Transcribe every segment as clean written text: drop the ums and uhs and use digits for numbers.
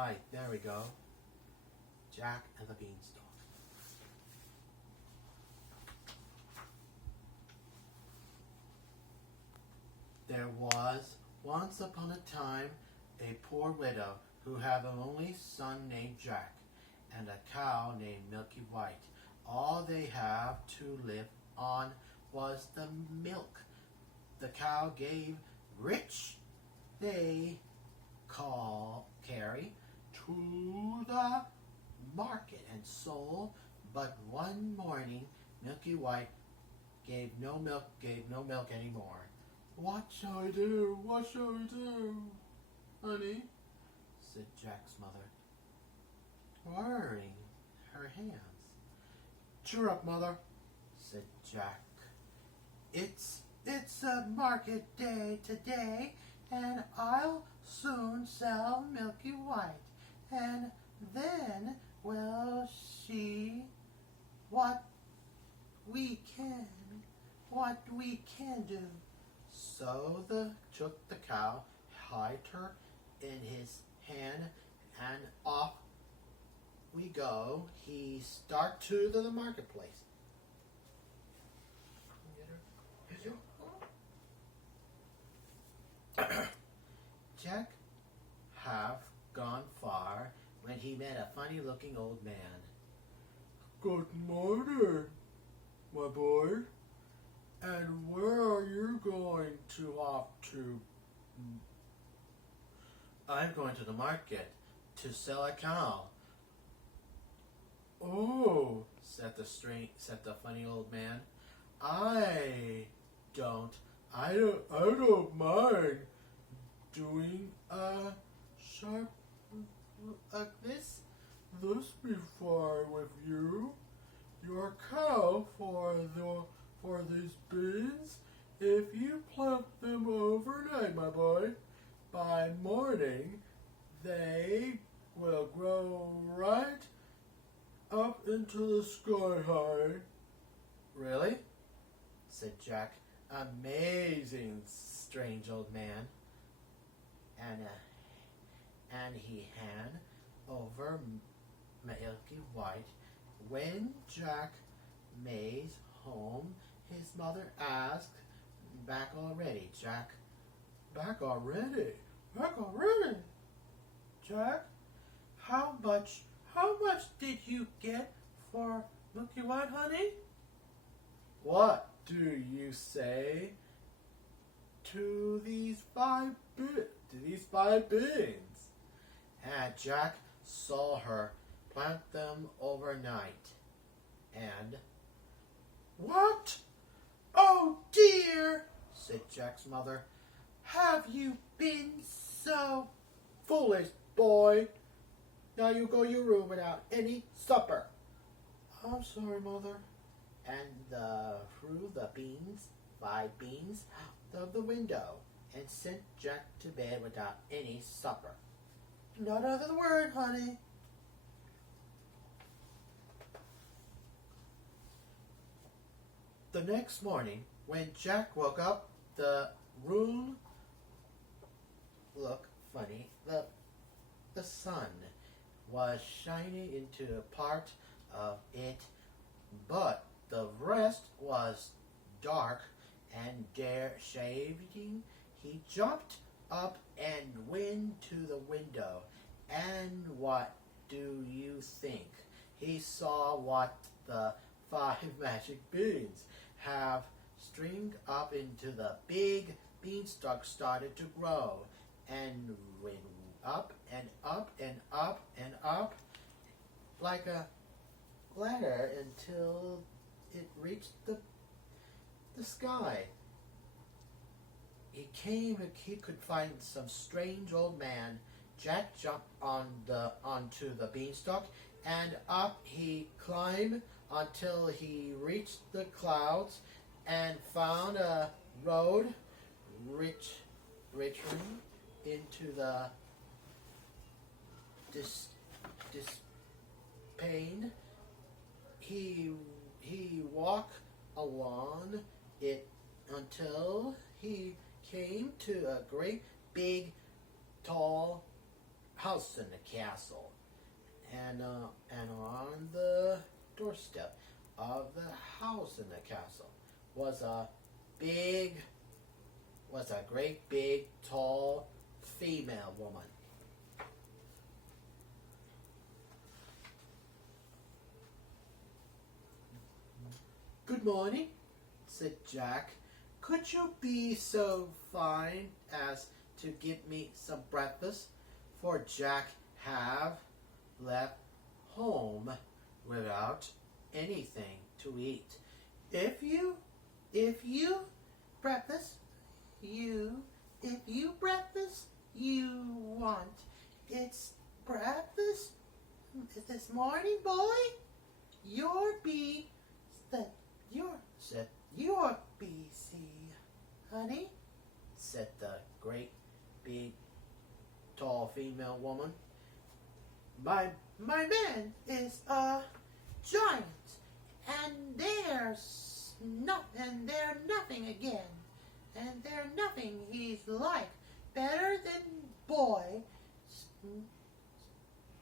right, there we go. Jack and the Beanstalk. There was once upon a time a poor widow who had an only son named Jack and a cow named Milky White. All they have to live on was the milk the cow gave rich they carry to the market and sold. But one morning Milky White gave no milk anymore. What shall I do? What shall I do, honey? Said Jack's mother, worrying her hands. Cheer up, mother, said Jack. It's a market day today, and I'll soon sell Milky White, and then we'll see what we can do. So took the cow, hied her in his hand, and off we go. He start to the marketplace. Jack have gone far when he met a funny-looking old man. Good morning, my boy. And where are you going off to? I'm going to the market to sell a cow. Oh, said the funny old man. I don't mind doing a sharp this before with you. Your cow for these beans, if you plant them overnight, my boy, by morning they will grow right up into the sky high. Really? Said Jack. Amazing, strange old man. And he hand over Milky White. When Jack made home, his mother asked, back already, Jack? Back already? Back already? Jack, how much did you get for Milky White, honey? What do you say to these five beans? And Jack saw her plant them overnight. And what? Oh dear, said Jack's mother. Have you been so foolish, boy? Now you go your room without any supper. I'm sorry, mother. And threw the five beans, out of the window and sent Jack to bed without any supper. Not another word, honey. The next morning, when Jack woke up, the room looked funny. The sun was shining into a part of it, but the rest was dark and shading. He jumped up and went to the window, and what do you think? He saw what the five magic beans have stringed up into the big beanstalk started to grow, and went up and up and up and up like a ladder until it reached the sky. He could find some strange old man. Jack jumped onto the beanstalk, and up he climbed until he reached the clouds and found a road returning into the pane. He walked along it until he came to a great big tall house in the castle, and on the doorstep of the house in the castle was a great big tall female woman. "Good morning," said Jack. "Could you be so fine as to give me some breakfast? For Jack have left home without anything to eat. If you breakfast you want, it's breakfast this morning, boy. You're BC, honey," said the great big tall female woman. My man is a giant, and they're nothing again, and they're nothing he's like better than boy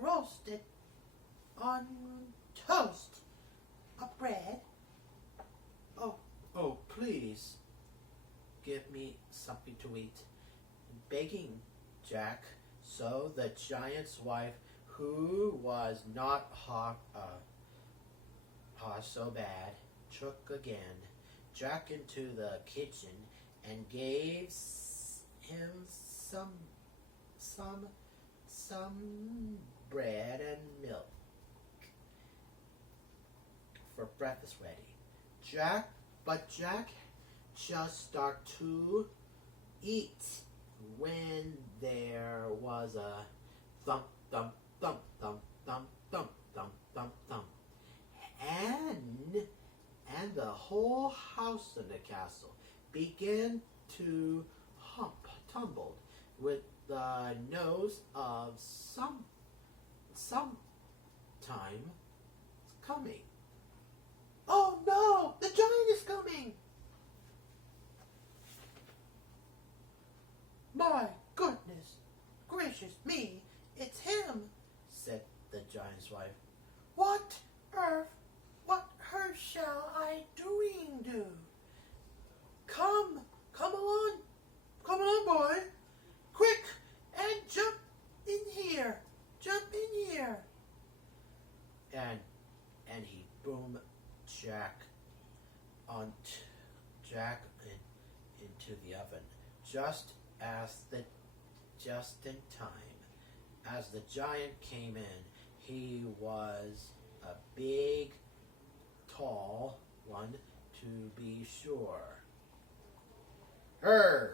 roasted on toast of bread. Oh, please give me something to eat," begging Jack. So the giant's wife, who was not hot so bad, took again Jack into the kitchen and gave him some bread and milk for breakfast ready. Jack just started to eat when there was a thump, thump, thump, thump, thump, thump, thump, thump, thump, and the whole house in the castle began to tumbled with the nose of some time coming. "Oh no, the giant is coming!" "My goodness gracious me, it's him," said the giant's wife. What earth shall I do? Come along, boy, quick, and jump in here, and he boomed Jack into the oven just in time. As the giant came in, he was a big, tall one, to be sure. Hey,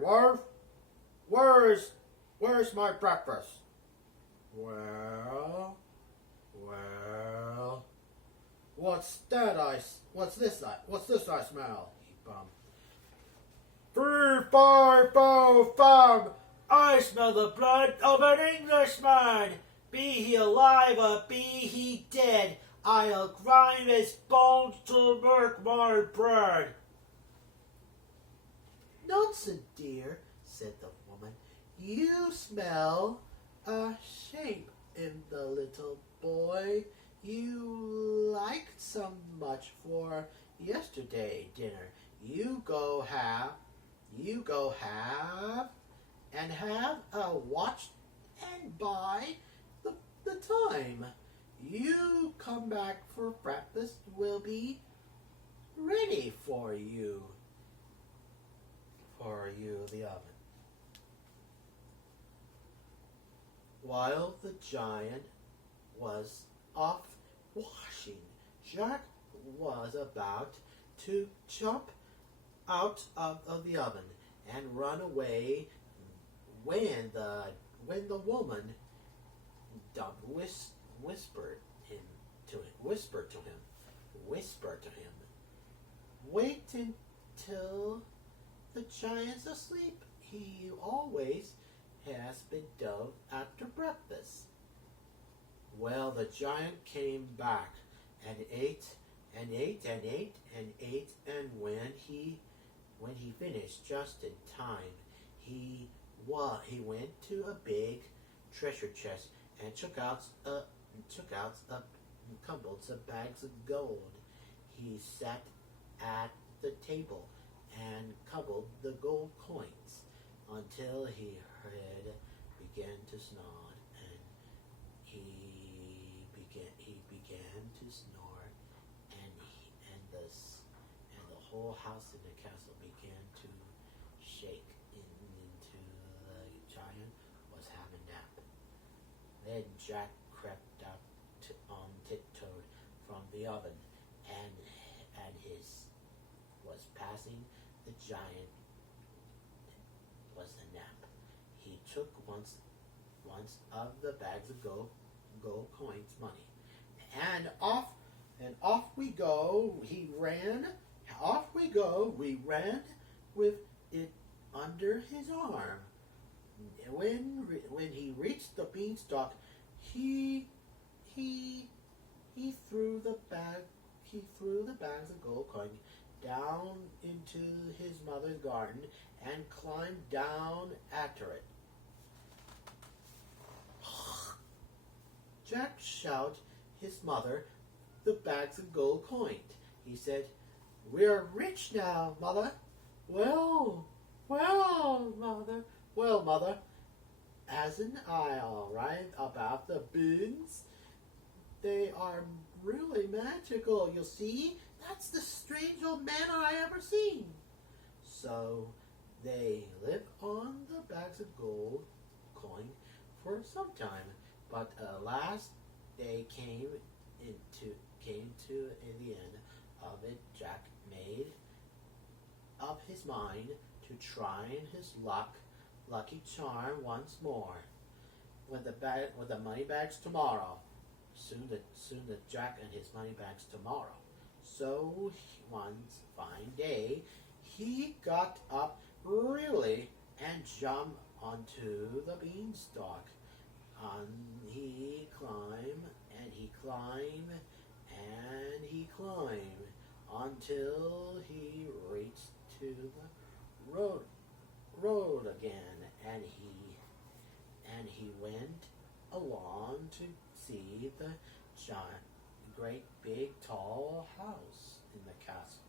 Worf, where's my breakfast?" Well, what's this I smell?" he bummed. "Three, five, four, five. I smell the blood of an Englishman. Be he alive or be he dead, I'll grind his bones to make my bread." "Nonsense, dear," said the woman. "You smell a shape in the little boy you liked so much for yesterday dinner. You go have a watch and by the time you come back for breakfast will be ready for you the oven." While the giant was off washing, Jack was about to jump out of the oven and run away when the woman whispered to him, "Wait until the giant's asleep. He always has been dove after breakfast." Well, the giant came back and ate and ate and ate and ate, and when he finished just in time, he went to a big treasure chest and took out couple of bags of gold. He sat at the table and coupled the gold coins until he heard began to snore, and he began to snore, and the whole house in the castle began to shake into the giant was having a nap. Then Jack crept up on tiptoed from the oven, and his was passing the giant was a nap. He took once of the bags of gold coins money, and off we go. We ran with it under his arm. When he reached the beanstalk, he threw the bags of gold coin down into his mother's garden and climbed down after it. Jack shouted his mother the bags of gold coins. He said, "We're rich now, Mother." Well, Mother. Well, Mother, hasn't I all right about the beans? They are really magical, you see. That's the strangest old man I ever seen. So they lived on the bags of gold coin for some time, but last they came to in the end of it. Jack made up his mind to try his lucky charm once more with the money bags tomorrow. Soon the Jack and his money bags tomorrow. So one fine day he got up really and jumped onto the beanstalk. He climbed and he climbed and he climbed until he reached to the road again, and he went along to see the giant, great big tall house in the castle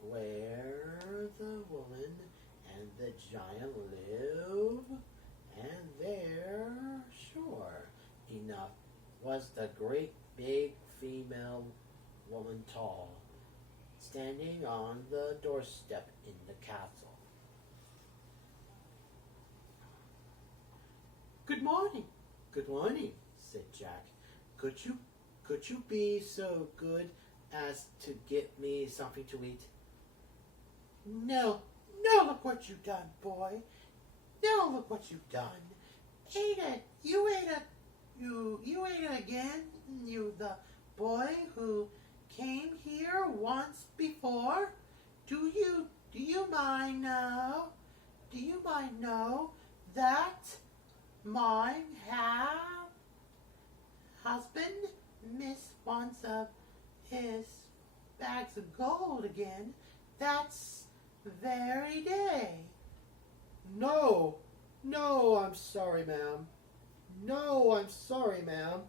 where the woman and the giant live, and there, sure enough, was the great big female woman tall, standing on the doorstep in the castle. "Good morning, said Jack. Could you be so good as to get me something to eat?" No, look what you've done, boy. No, look what you've done. Ate it. You ate it. You ate it again. You, the boy who came here once before. Do you mind now? Do you mind know that mine have husband miss once of his bags of gold again? That's very day. No, I'm sorry, ma'am. No, I'm sorry, ma'am.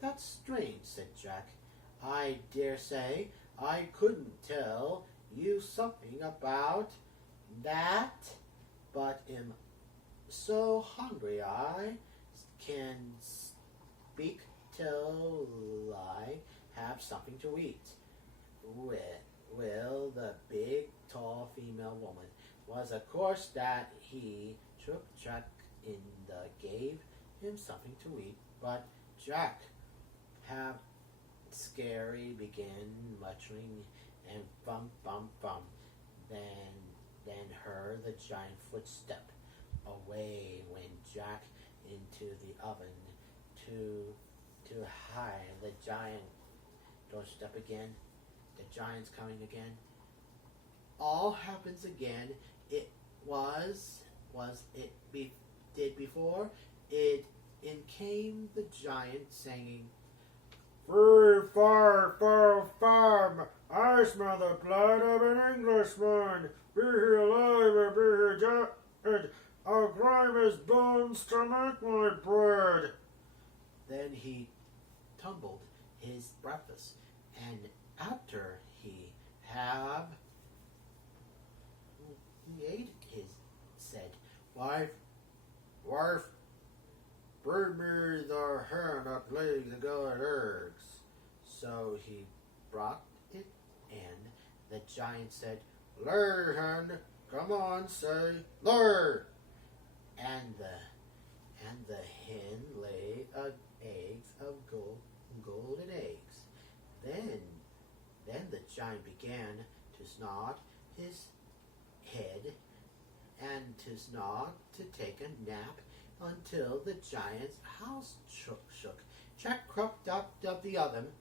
That's strange, said Jack. I dare say I couldn't tell you something about that, but am so hungry I can speak till I have something to eat. Well, the big, tall female woman was, of course, that he took Jack in gave him something to eat, but Jack, half scary, began muttering and bump. Then heard the giant footstep. Away went Jack into the oven to hide the giant doorstep again. The giant's coming again. All happens again. It did before. It in came the giant singing, "Free, far, I smell the blood of an Englishman. Be he alive or be he dead, I'll grind his bones to make my bread. Then he tumbled his breakfast, and after he ate his, said, Wife, bring me the hen that lays the good eggs. So he brought it, and the giant said, Lay, hen, come on, say, lay. And the hen laid eggs of golden eggs. Then the giant began to nod his head and to take a nap until the giant's house shook. Jack crept up the oven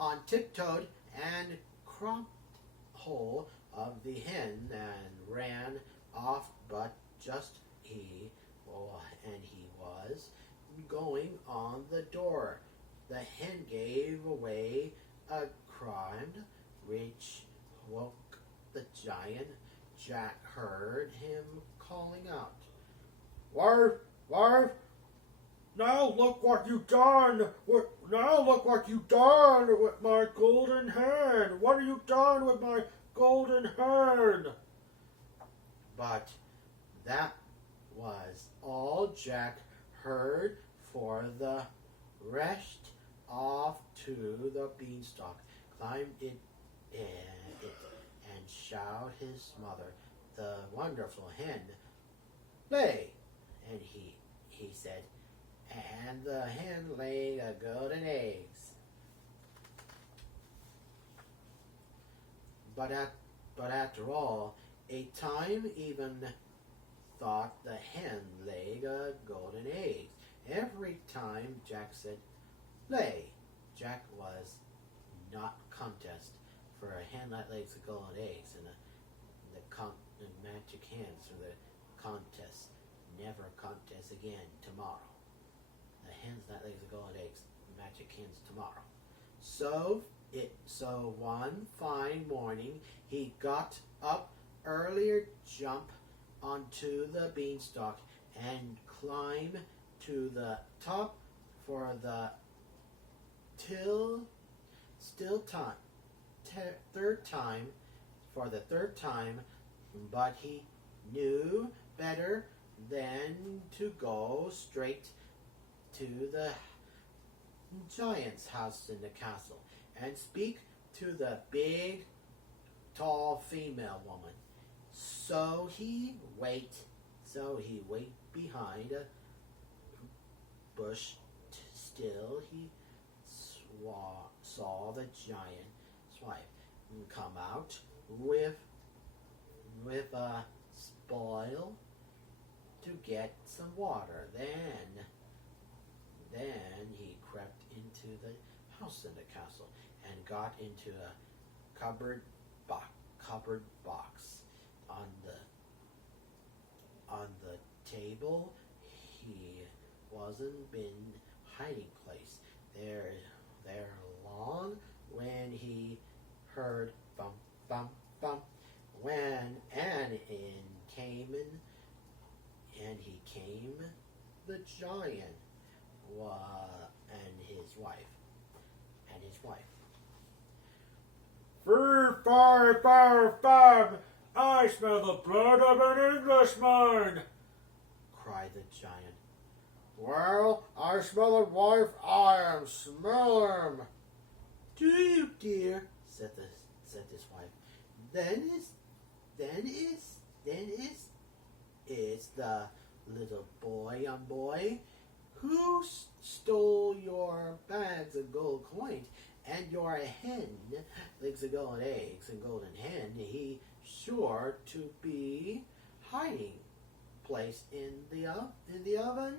on tiptoed and cropped hole of the hen and ran off, but just he was going on the door. The hen gave away a cry which woke the giant. Jack heard him calling out, Wife, now look what you've done. Now look what you've done with my golden hen. What have you done with my golden hen? But that was all Jack heard, for the rest off to the beanstalk, climbed it and shouted his mother, the wonderful hen, lay. And he said, and the hen laid a golden eggs. But after all, a time even thought the hen laid a golden eggs. Every time Jack said, lay, Jack was not contest for a hen that lays the golden eggs, and the magic hens for the contest. Never contest again tomorrow. The hens that lays the golden eggs, magic hens tomorrow. So one fine morning he got up earlier, jumped onto the beanstalk, and climbed to the top for the third time, but he knew better than to go straight to the giant's house in the castle and speak to the big, tall female woman. So he wait behind a bush. Still he saw the giant's wife come out with a spoil to get some water. Then he crept into the house in the castle and got into a cupboard box. On the table he wasn't been hiding place there long when he heard bump bump bump when he came the giant and his wife. Fir, fire, fire, fire! I smell the blood of an Englishman! Cried the giant. Well, I smell it, wife. I am smelling. Do you, dear? said his wife. Then is the little boy who stole your bags of gold coins and your hen lays the golden eggs and golden hen. He sure to be hiding place in the oven.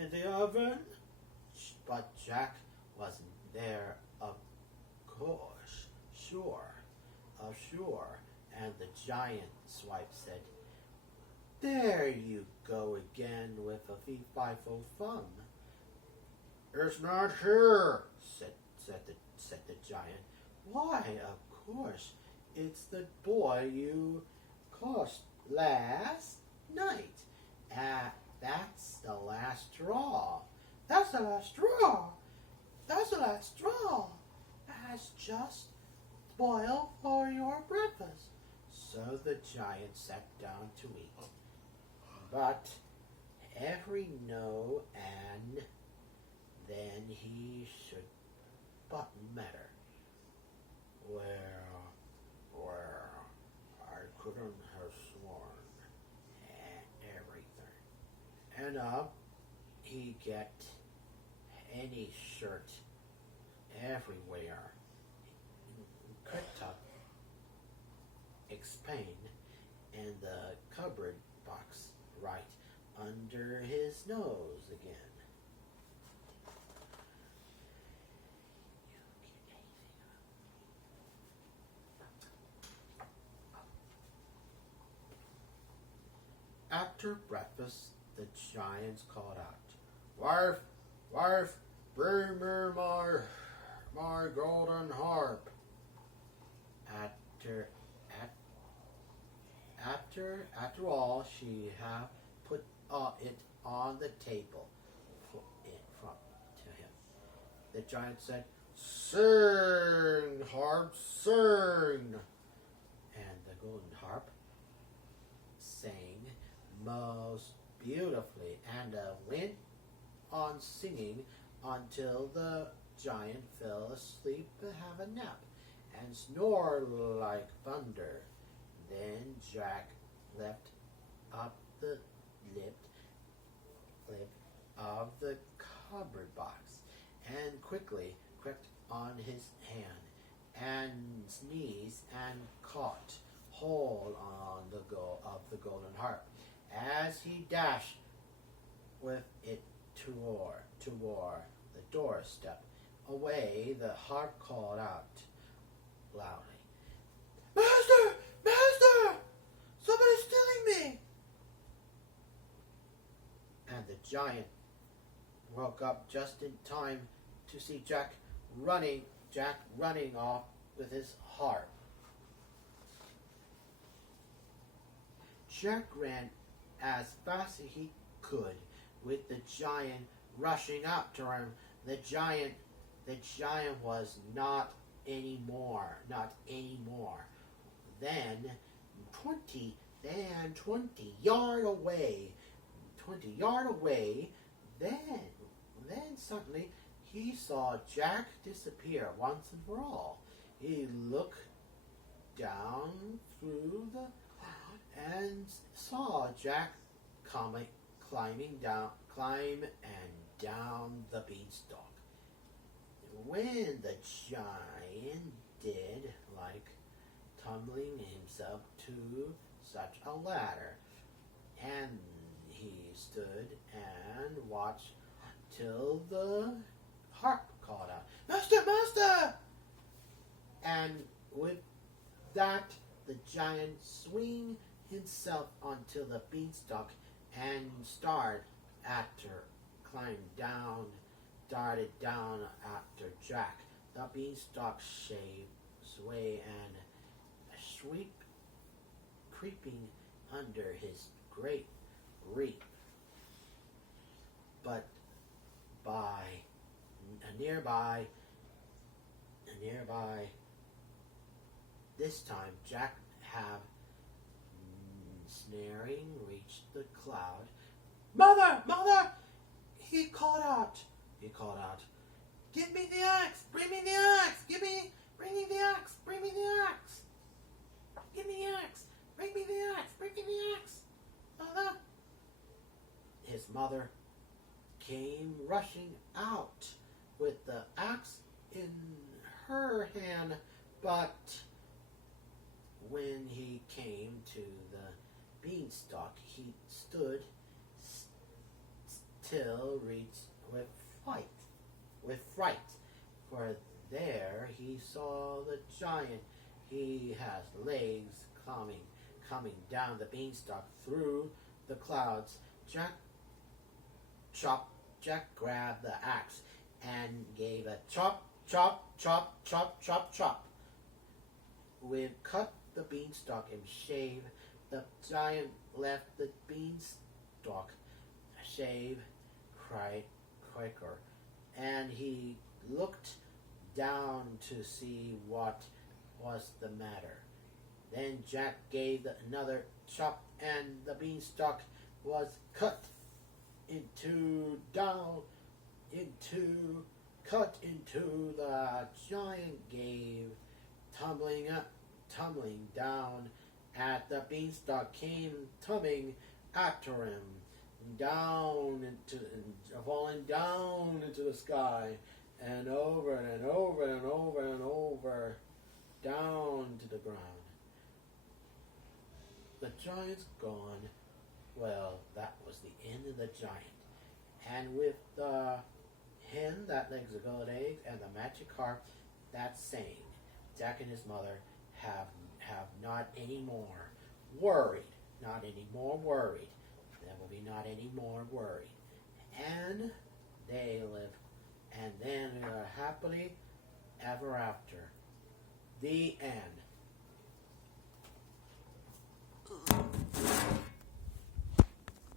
In the oven, but Jack wasn't there, of course, sure, and the giant's wife said, there you go again with a fee-fi-fo-fum. It's not here, said the giant. Why, of course, it's the boy you course, last night. That's the last straw. That's the last straw. That's the last straw. Has just spoiled for your breakfast. So the giant sat down to eat. But every no and then he should but matter. Well, I couldn't have sworn everything. And he get any shirt everywhere. Crept up, explained, and the cupboard box right under his nose again. After breakfast, the giants called out, "Wife, wife, bring me my golden harp." After all, she had put it on the table in front to him. The giant said, "Sing, harp, sing." And the golden harp sang most beautifully and went on singing until the giant fell asleep to have a nap and snore like thunder. Then Jack left up the lid of the cupboard box and quickly crept on his hand and sneezed and caught hold on of the golden harp as he dashed with it toward the doorstep. Away, the harp called out loudly, "Master! Master! Somebody's stealing me!" And the giant woke up just in time to see Jack running off with his harp. Jack ran as fast as he could, with the giant rushing after him. The giant was not anymore. Then 20 yard away, then suddenly he saw Jack disappear once and for all. He looked down through the cloud and saw Jack climb down the beanstalk. When the giant did like tumbling himself to such a ladder, and he stood and watched till the harp called out, "Master, master!" And with that, the giant swing himself onto the beanstalk and darted down after Jack. The beanstalk sway and shriek, creeping under his great reach. But nearby, this time Jack have snaring reached the cloud. "Mother! Mother!" He called out. "Give me the axe! Bring me the axe! Bring me the axe! Bring me the axe! Give me the axe! Bring me the axe! Bring me the axe! Mother!" His mother came rushing out with the axe in her hand, but when he came to the beanstalk, he stood still, reached with fright, for there he saw the giant. He has legs coming down the beanstalk through the clouds. Jack grabbed the axe and gave a chop, chop, chop, chop, chop, chop. We've cut the beanstalk in shave The giant left the beanstalk shave quicker, and he looked down to see what was the matter. Then Jack gave another chop, and the beanstalk was cut into the giant cave, tumbling down. At the beanstalk came tumbling after him, falling down into the sky, and over and over and over and over, down to the ground. The giant's gone. Well, that was the end of the giant. And with the hen that lays the gold eggs and the magic harp, that's saying Jack and his mother have not any more worried. Not any more worried. There will be not any more worried. And they live, and then happily ever after. The end.